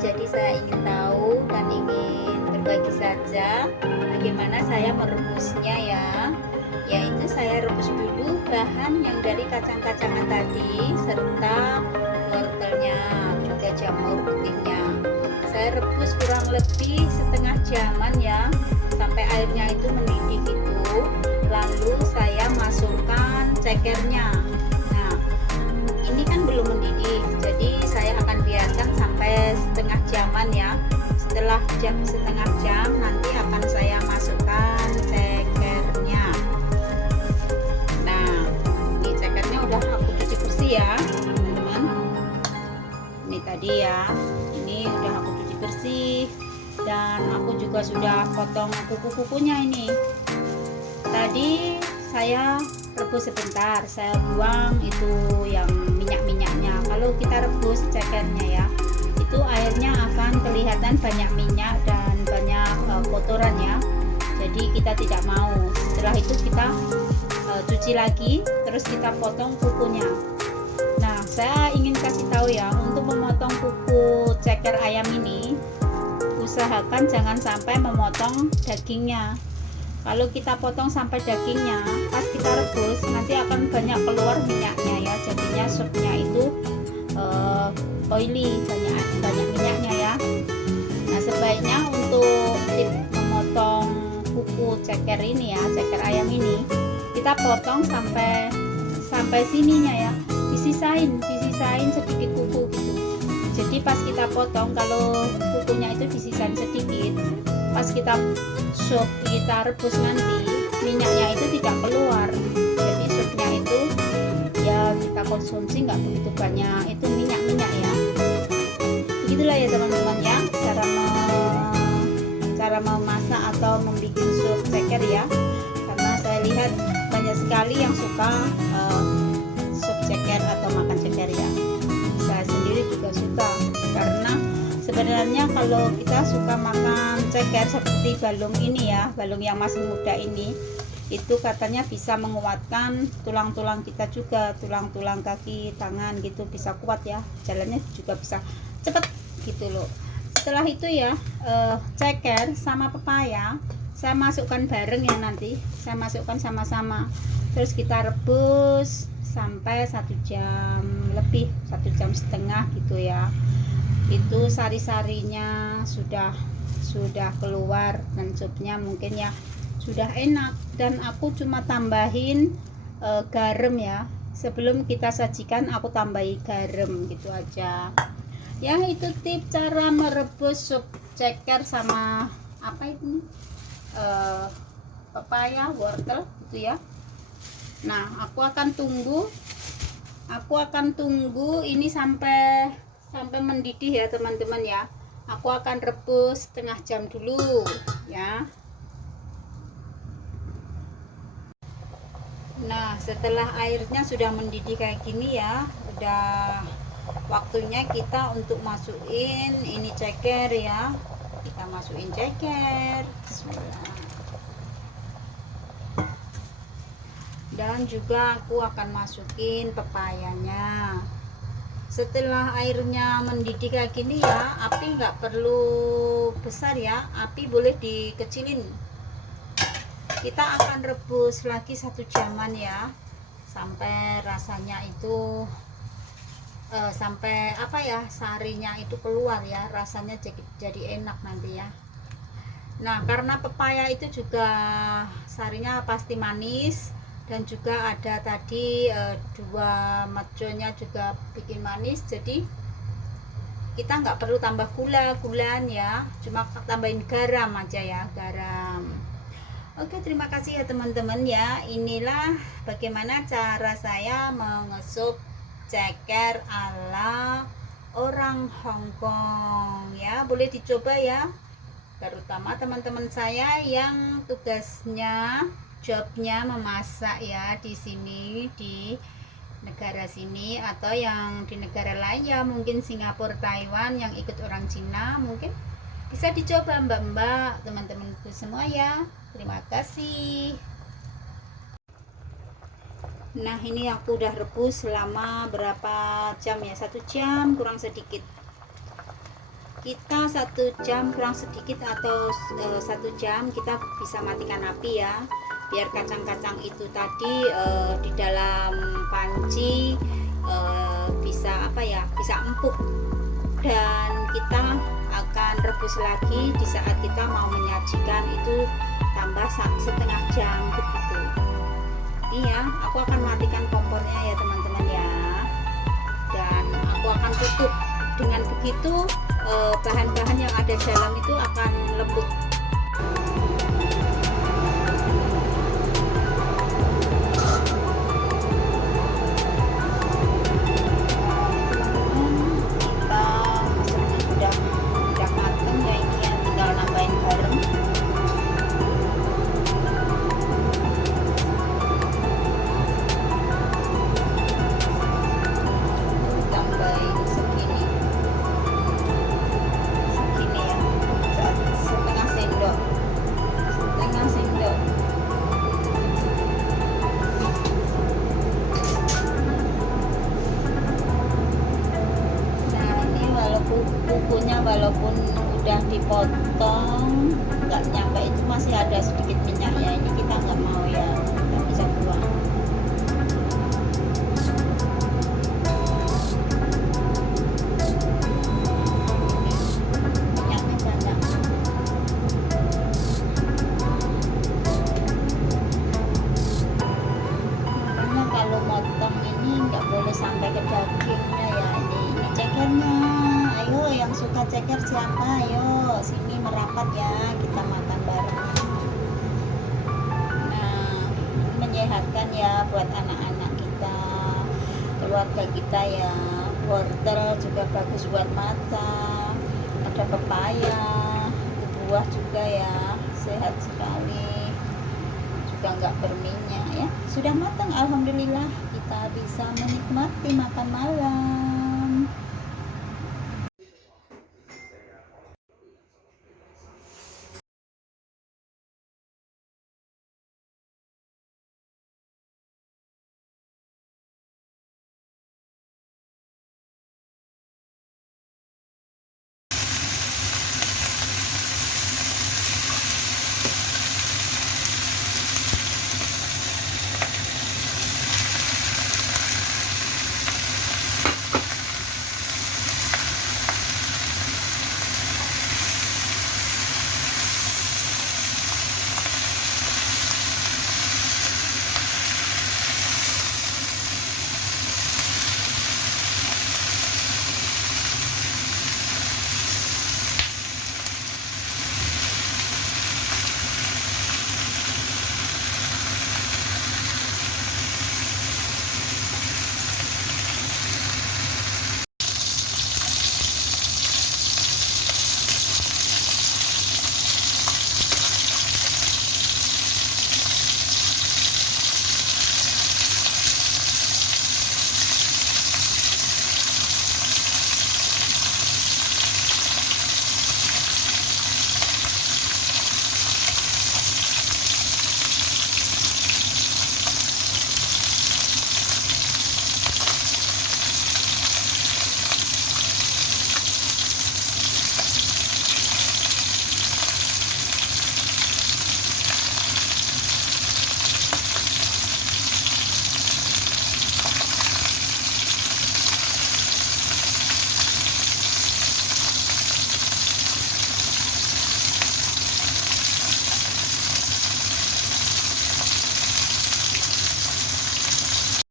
Jadi saya ingin tahu dan ingin berbagi saja bagaimana saya merebusnya ya. Yaitu saya rebus dulu bahan yang dari kacang-kacangan tadi serta wortelnya, juga jamur putihnya. Saya rebus kurang lebih setengah jaman ya, sampai airnya itu mendidih gitu. Lalu saya masukkan cekernya. Nah, ini kan belum mendidih, jadi saya akan biarkan sampai setengah jaman ya. Setelah setengah jam nanti akan saya masukkan cekernya. Nah, ini cekernya udah aku cuci bersih ya teman-teman. Ini tadi ya, ini udah aku cuci bersih dan aku juga sudah potong kuku-kukunya. Ini tadi saya rebus sebentar, saya buang itu yang minyak-minyaknya. Kalau kita rebus cekernya ya, itu airnya akan kelihatan banyak minyak dan banyak kotoran ya, jadi kita tidak mau. Setelah itu kita cuci lagi, terus kita potong kukunya. Nah, saya ingin kasih tahu ya, untuk memotong kuku ceker ayam ini usahakan jangan sampai memotong dagingnya. Kalau kita potong sampai dagingnya, pas kita rebus nanti akan banyak keluar minyaknya ya, jadinya supnya itu oily, banyak minyaknya ya. Nah, sebaiknya untuk memotong kuku ceker ini ya, ceker ayam ini, kita potong sampai sininya ya, disisain sedikit kuku gitu. Jadi pas kita potong, kalau kukunya itu disisain sedikit, pas kita rebus nanti minyaknya itu tidak keluar, jadi supnya itu ya kita konsumsi nggak begitu banyak itu minyak ya. Begitulah ya teman-teman ya, cara memasak atau membuat sup ceker ya, karena saya lihat banyak sekali yang suka sup ceker atau makan ceker ya. Saya sendiri juga suka, karena sebenarnya kalau kita suka makan ceker seperti balung ini ya, balung yang masih muda ini, itu katanya bisa menguatkan tulang-tulang kita juga, tulang-tulang kaki, tangan gitu bisa kuat ya, jalannya juga bisa cepet gitu loh. Setelah itu ya, ceker sama pepaya saya masukkan bareng ya, nanti saya masukkan sama-sama, terus kita rebus sampai 1 jam lebih, 1,5 jam gitu ya. Itu sari-sarinya sudah keluar dan supnya mungkin ya sudah enak. Dan aku cuma tambahin garam ya, sebelum kita sajikan aku tambahin garam gitu aja ya. Itu tip cara merebus sup ceker sama apa itu pepaya, wortel gitu ya. Nah, aku akan tunggu ini sampai mendidih ya teman-teman ya. Aku akan rebus setengah jam dulu ya. Nah, setelah airnya sudah mendidih kayak gini ya, udah waktunya kita untuk masukin ini ceker ya. Kita masukin ceker, dan juga aku akan masukin pepayanya. Setelah airnya mendidih kayak gini ya, api nggak perlu besar ya, api boleh dikecilin. Kita akan rebus lagi 1 jaman ya, sampai rasanya itu sampai apa ya, sarinya itu keluar ya, rasanya jadi enak nanti ya. Nah, karena pepaya itu juga sarinya pasti manis, dan juga ada tadi 2 maconya juga bikin manis, jadi kita nggak perlu tambah gulaan ya, cuma tambahin garam aja ya, garam. Oke, terima kasih ya teman-teman ya. Inilah bagaimana cara saya mengesup ceker ala orang Hongkong ya, boleh dicoba ya, terutama teman-teman saya yang tugasnya jobnya memasak ya di sini, di negara sini, atau yang di negara lain ya, mungkin Singapura, Taiwan, yang ikut orang Cina, mungkin bisa dicoba mbak-mbak, teman-temanku semua ya. Terima kasih. Nah, ini aku udah rebus selama berapa jam ya, 1 jam kurang sedikit. kita 1 jam kurang sedikit atau 1 jam kita bisa matikan api ya, biar kacang-kacang itu tadi di dalam panci bisa bisa empuk, dan kita akan rebus lagi di saat kita mau menyajikan itu, tambah 1/2 jam begitu. Iya, aku akan matikan kompornya ya teman-teman ya, dan aku akan tutup. Dengan begitu bahan-bahan yang ada dalam itu akan lembut. Bukunya walaupun udah dipotong nggak nyampe itu, masih ada sedikit minyak ya, ini kita nggak mau ya, kita bisa buang. Minyaknya banyak, makanya kalau motong ini nggak boleh sampai ke dagingnya ya. Ini cekernya. Ayo yang suka ceker siapa? Ayo sini merapat ya, kita makan bareng. Nah, menyehatkan ya buat anak-anak kita, keluarga kita ya. Wortel juga bagus buat mata, ada pepaya, buah juga ya, sehat sekali, juga nggak berminyak ya. Sudah matang, alhamdulillah, kita bisa menikmati makan malam.